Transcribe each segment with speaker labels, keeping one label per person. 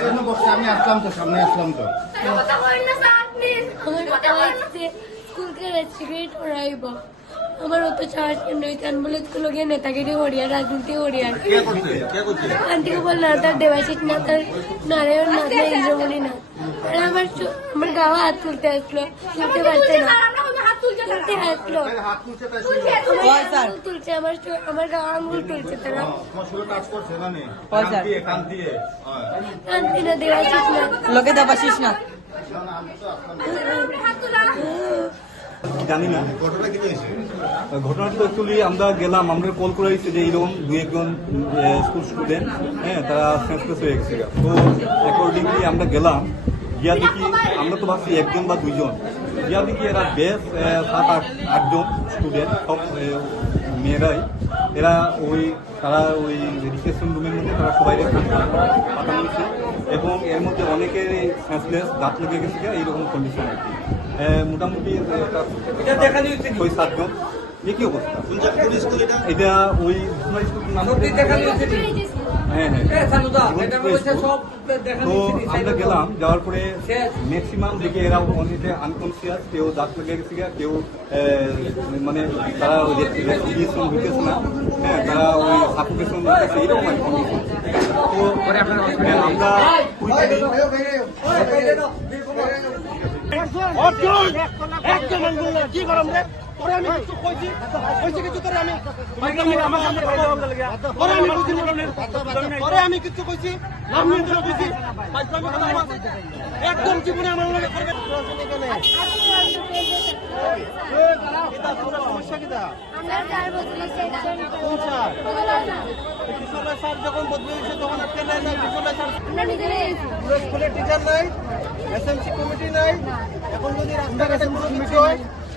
Speaker 1: জন্য বসছে আমি আসলাম তো সামনে আসলাম তো।
Speaker 2: আমার অত সাহস কেন হইতান বলে স্কুল গিয়ে নেতাগিরি হরিয়ার রাজনীতি হরিয়ার আন্টিকে বলল না তার দেবাশিস না তার নারায়ণ না তার ইন্দ্রমণি না। আর আমার আমার গাওয়া হাত তুলতে আসলো তুলতে পারছে না। তুলতে
Speaker 1: হাত তুলছে
Speaker 2: আমার আমার আঙুল তারা।
Speaker 1: না
Speaker 3: লোকে দেবাশিস
Speaker 4: জানি না
Speaker 1: ঘটনা কি
Speaker 4: তো অ্যাকচুয়ালি আমরা গেলাম আমরা কল করে যে এইরকম দু একজন স্কুল স্টুডেন্ট হ্যাঁ তারা সেন্সলেস হয়ে গেছে তো অ্যাকর্ডিংলি আমরা গেলাম। গিয়া দেখি আমরা তো ভাবছি একজন বা দুইজন। গিয়া দেখি এরা বেশ সাত আট আটজন স্টুডেন্ট সব মেয়েরাই। এরা ওই তারা ওই রিসেপশন রুমের মধ্যে তারা সবাই পাঠানো হয়েছে। এবং এর মধ্যে অনেকের সেন্সলেস দাঁত লেগে গেছে এইরকম কন্ডিশন আর কি। মোটামুটি ওই সাতজন। এ কি অবস্থা এটা ওই হ্যাঁ হ্যাঁ তো আমরা গেলাম যাওয়ার পরে ম্যাক্সিমাম দেখে এরা অনেকে আনকনসিয়াস কেউ দাঁত লেগে গেছে কেউ মানে তারা রেসপিরেশন হইতেছে না হ্যাঁ তারা ওই সাফোকেশন হইতেছে এইরকম আর তো হ্যাঁ, আমরা কুইকলি
Speaker 5: একজন কি করম রে তোরে আমি কিছু কইছি কইছি কিছু তোরে আমি তোরে আমি বুঝি তোরে আমি কিছু কইছি নাম নিয়ে তোরে কইছি পাইছামি কথা আমার একদম জীবনে আমার লগে করবে সমস্যা
Speaker 2: চার বছরের
Speaker 5: স্যার? যখন বদলে হয়েছে তখন আজকে নাই? না কিশোরের স্যার।
Speaker 2: আমরা নিজেরাই
Speaker 5: পুরো স্কুলের টিচার নাই এসএমসি কমিটি নাই। এখন যদি রাস্তাঘাটে কোনো কিছু হয়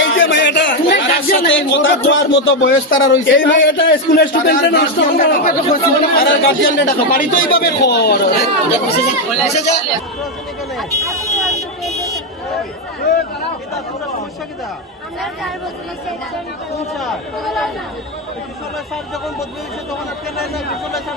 Speaker 6: এই যে মেয়েটা তার সাথে কথা কোয়ার মতো বয়স তারা রয়েছে।
Speaker 5: এই মেয়েটা স্কুলের স্টুডেন্ট নষ্ট
Speaker 6: আর গার্জিয়ান দেখো বাড়িতে এইভাবে খবর
Speaker 5: যখন বদলে তখন না